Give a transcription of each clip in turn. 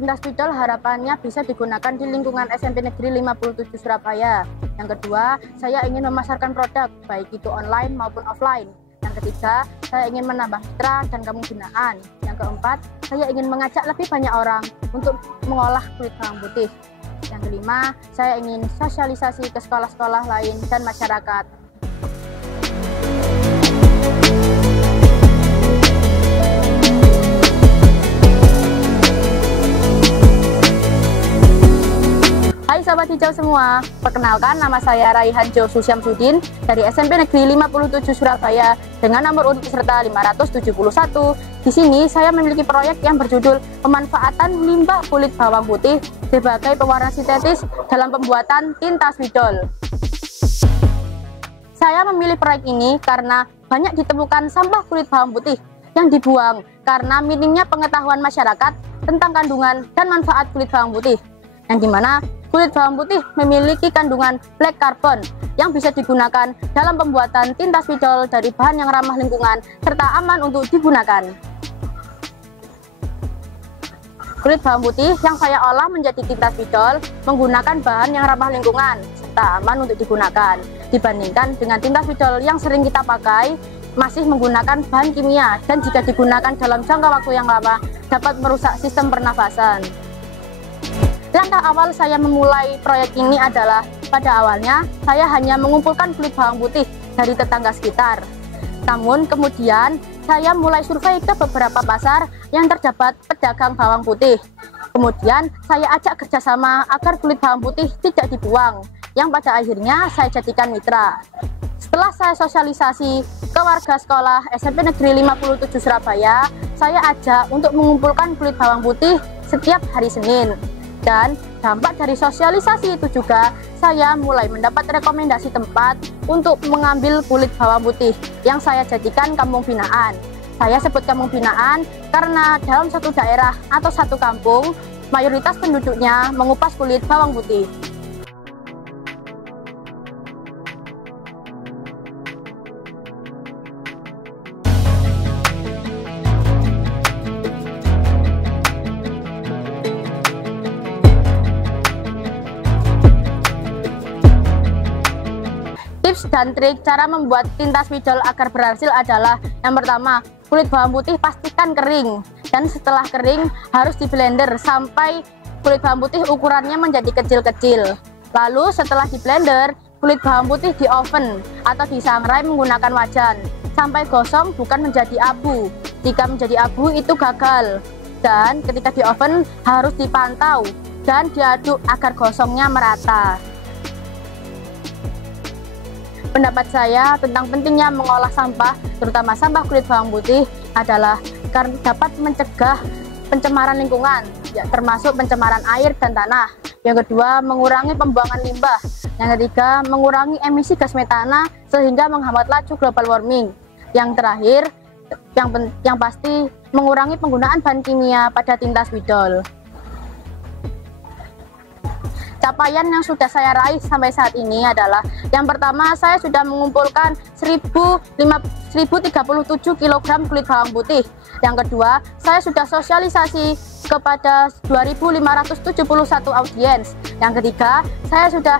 tinta spidol harapannya bisa digunakan di lingkungan SMP Negeri 57 Surabaya. Yang kedua, saya ingin memasarkan produk, baik itu online maupun offline. Yang ketiga, saya ingin menambah mitra dan kampung binaan. Yang keempat, saya ingin mengajak lebih banyak orang untuk mengolah kulit bawang putih. Yang kelima, saya ingin sosialisasi ke sekolah-sekolah lain dan masyarakat. Hai Sobat Hijau semua, perkenalkan nama saya Raihan Josu Syamsuddin dari SMP Negeri 57 Surabaya dengan nomor urut peserta 571. Di sini saya memiliki proyek yang berjudul pemanfaatan limbah kulit bawang putih sebagai pewarna sintetis dalam pembuatan tinta spidol. Saya memilih proyek ini karena banyak ditemukan sampah kulit bawang putih yang dibuang karena minimnya pengetahuan masyarakat tentang kandungan dan manfaat kulit bawang putih, yang dimana kulit bawang putih memiliki kandungan black carbon yang bisa digunakan dalam pembuatan tinta spidol dari bahan yang ramah lingkungan serta aman untuk digunakan. Kulit bawang putih yang saya olah menjadi tinta spidol menggunakan bahan yang ramah lingkungan serta aman untuk digunakan, dibandingkan dengan tinta spidol yang sering kita pakai masih menggunakan bahan kimia dan jika digunakan dalam jangka waktu yang lama dapat merusak sistem pernafasan. Langkah awal saya memulai proyek ini adalah pada awalnya saya hanya mengumpulkan kulit bawang putih dari tetangga sekitar. Namun kemudian saya mulai survei ke beberapa pasar yang terdapat pedagang bawang putih. Kemudian saya ajak kerjasama agar kulit bawang putih tidak dibuang, yang pada akhirnya saya jadikan mitra. Setelah saya sosialisasi ke warga sekolah SMP Negeri 57 Surabaya, saya ajak untuk mengumpulkan kulit bawang putih setiap hari Senin. Dan dampak dari sosialisasi itu juga saya mulai mendapat rekomendasi tempat untuk mengambil kulit bawang putih yang saya jadikan kampung binaan. Saya sebut kampung binaan karena dalam satu daerah atau satu kampung mayoritas penduduknya mengupas kulit bawang putih. Tips dan trik cara membuat tinta spidol agar berhasil adalah yang pertama, kulit bawang putih pastikan kering, dan setelah kering harus di blender sampai kulit bawang putih ukurannya menjadi kecil-kecil. Lalu setelah di blender, kulit bawang putih di oven atau disangrai menggunakan wajan sampai gosong bukan menjadi abu. Jika menjadi abu itu gagal, dan ketika di oven harus dipantau dan diaduk agar gosongnya merata. Pendapat saya tentang pentingnya mengolah sampah, terutama sampah kulit bawang putih, adalah karena dapat mencegah pencemaran lingkungan, ya, termasuk pencemaran air dan tanah. Yang kedua, mengurangi pembuangan limbah. Yang ketiga, mengurangi emisi gas metana sehingga menghambat laju global warming. Yang terakhir, yang pasti mengurangi penggunaan bahan kimia pada tinta spidol. Capaian yang sudah saya raih sampai saat ini adalah yang pertama, saya sudah mengumpulkan 1037 kg kulit bawang putih. Yang kedua, saya sudah sosialisasi kepada 2571 audiens. Yang ketiga, saya sudah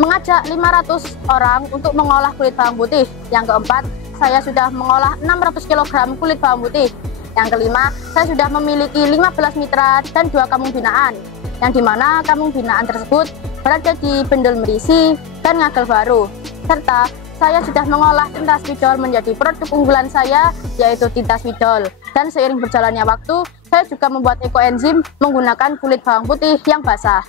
mengajak 500 orang untuk mengolah kulit bawang putih. Yang keempat, saya sudah mengolah 600 kg kulit bawang putih. Yang kelima, saya sudah memiliki 15 mitra dan 2 kampung binaan, yang dimana kampung binaan tersebut berada di Bendul Merisi dan Ngagel Baru, serta saya sudah mengolah tinta spidol menjadi produk unggulan saya, yaitu tinta spidol. Dan seiring berjalannya waktu, saya juga membuat ekoenzim menggunakan kulit bawang putih yang basah.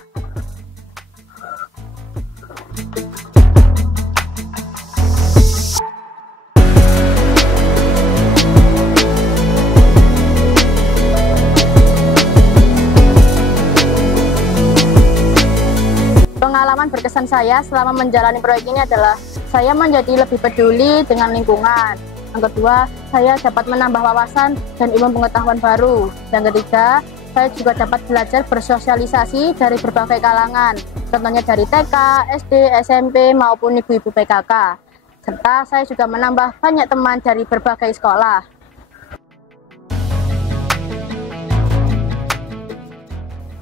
Pengalaman berkesan saya selama menjalani proyek ini adalah saya menjadi lebih peduli dengan lingkungan. Yang kedua, saya dapat menambah wawasan dan ilmu pengetahuan baru. Yang ketiga, saya juga dapat belajar bersosialisasi dari berbagai kalangan, contohnya dari TK, SD, SMP, maupun ibu-ibu PKK. Serta saya juga menambah banyak teman dari berbagai sekolah.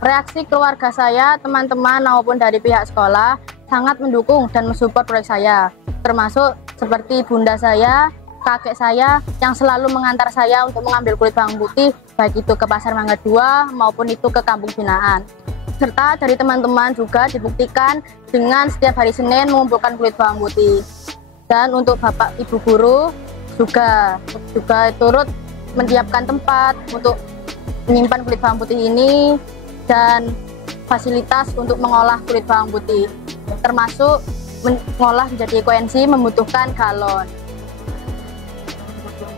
Reaksi keluarga saya, teman-teman maupun dari pihak sekolah sangat mendukung dan mensupport proyek saya, termasuk seperti bunda saya, kakek saya yang selalu mengantar saya untuk mengambil kulit bawang putih, baik itu ke Pasar Mangga 2 maupun itu ke Kampung Binaan. Serta dari teman-teman juga dibuktikan dengan setiap hari Senin mengumpulkan kulit bawang putih. Dan untuk Bapak Ibu guru juga turut menyiapkan tempat untuk menyimpan kulit bawang putih ini dan fasilitas untuk mengolah kulit bawang putih, termasuk mengolah menjadi ekoenzim membutuhkan galon.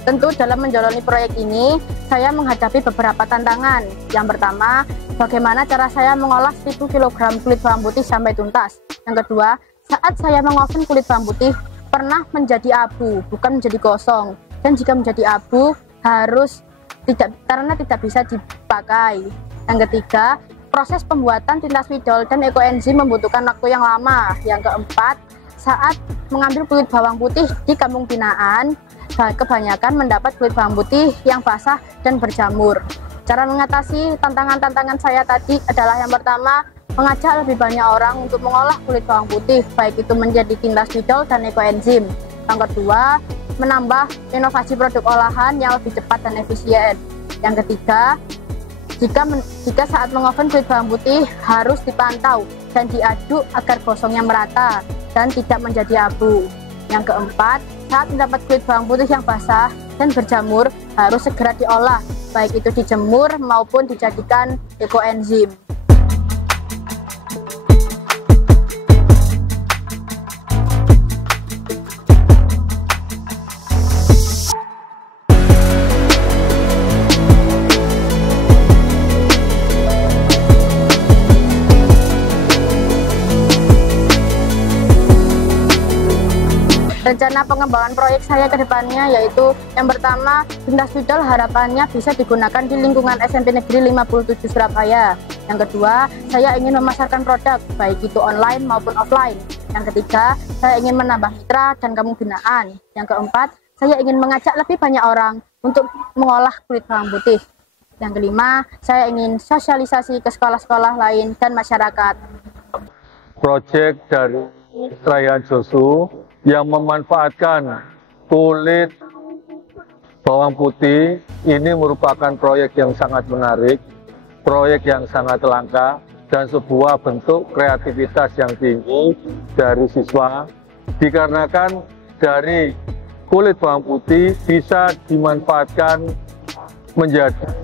Tentu dalam menjalani proyek ini, saya menghadapi beberapa tantangan. Yang pertama, bagaimana cara saya mengolah 1000 kg kulit bawang putih sampai tuntas. Yang kedua, saat saya mengoven kulit bawang putih, pernah menjadi abu, bukan menjadi gosong. Dan jika menjadi abu, karena tidak bisa dipakai. Yang ketiga, proses pembuatan tinta spidol dan ekoenzim membutuhkan waktu yang lama. Yang keempat, saat mengambil kulit bawang putih di Kampung Binaan, kebanyakan mendapat kulit bawang putih yang basah dan berjamur. Cara mengatasi tantangan-tantangan saya tadi adalah yang pertama, mengajak lebih banyak orang untuk mengolah kulit bawang putih, baik itu menjadi tinta spidol dan ekoenzim. Yang kedua, menambah inovasi produk olahan yang lebih cepat dan efisien. Yang ketiga, jika saat mengoven kulit bawang putih harus dipantau dan diaduk agar gosongnya merata dan tidak menjadi abu. Yang keempat, saat mendapat kulit bawang putih yang basah dan berjamur harus segera diolah, baik itu dijemur maupun dijadikan ekoenzim. Rencana pengembangan proyek saya ke depannya yaitu yang pertama, tinta spidol harapannya bisa digunakan di lingkungan SMP Negeri 57 Surabaya. Yang kedua, saya ingin memasarkan produk baik itu online maupun offline. Yang ketiga, saya ingin menambah mitra dan Kampung Binaan. Yang keempat, saya ingin mengajak lebih banyak orang untuk mengolah kulit bawang putih. Yang kelima, saya ingin sosialisasi ke sekolah-sekolah lain dan masyarakat. Proyek dari Raihan Josu yang memanfaatkan kulit bawang putih ini merupakan proyek yang sangat menarik, proyek yang sangat langka, dan sebuah bentuk kreativitas yang tinggi dari siswa, dikarenakan dari kulit bawang putih bisa dimanfaatkan menjadi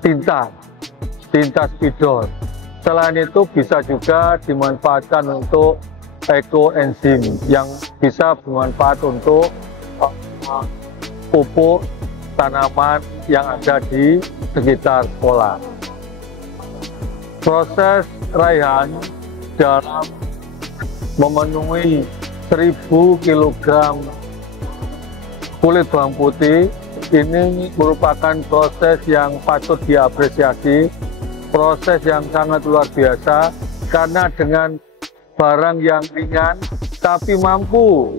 tinta spidol. Selain itu bisa juga dimanfaatkan untuk ekoenzim yang bisa bermanfaat untuk pupuk tanaman yang ada di sekitar sekolah. Proses raihan dalam memenuhi 1000 kg kulit bawang putih ini merupakan proses yang patut diapresiasi, proses yang sangat luar biasa, karena dengan barang yang ringan tapi mampu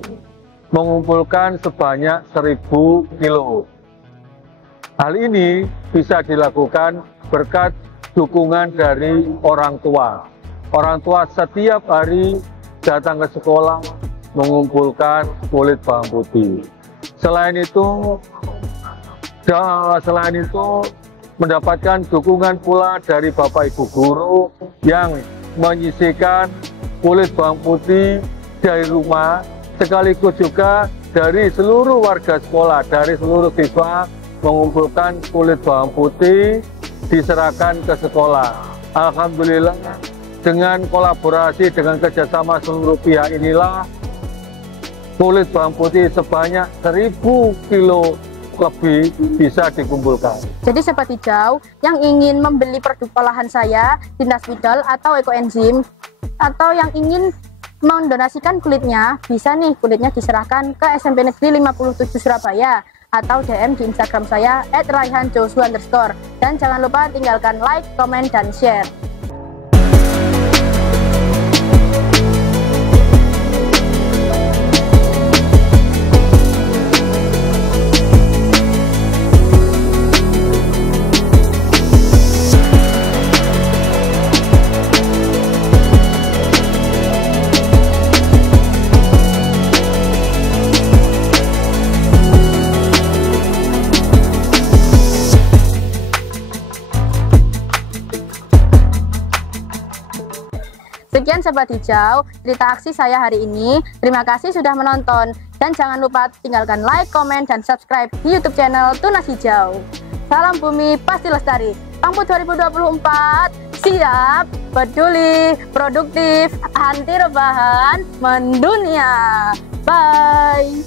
mengumpulkan sebanyak 1000 kilo. Hal ini bisa dilakukan berkat dukungan dari orang tua. Orang tua setiap hari datang ke sekolah mengumpulkan kulit bawang putih. Selain itu mendapatkan dukungan pula dari Bapak Ibu guru yang menyisihkan kulit bawang putih dari rumah, sekaligus juga dari seluruh warga sekolah, dari seluruh siswa mengumpulkan kulit bawang putih diserahkan ke sekolah. Alhamdulillah, dengan kolaborasi dengan kerjasama seluruh pihak inilah kulit bawang putih sebanyak 1000 kilo lebih bisa dikumpulkan. Jadi Sobat Hijau yang ingin membeli produk olahan saya, tinta spidol atau ekoenzim, atau yang ingin mendonasikan kulitnya, bisa nih kulitnya diserahkan ke SMP Negeri 57 Surabaya atau DM di Instagram saya @raihanjosu_. Dan jangan lupa tinggalkan like, komen, dan share. Sobat Hijau, cerita aksi saya hari ini. Terima kasih sudah menonton. Dan jangan lupa tinggalkan like, komen, dan subscribe di YouTube channel Tunas Hijau. Salam bumi pasti lestari. Pangput 2024, siap, peduli, produktif, anti rebahan, mendunia. Bye.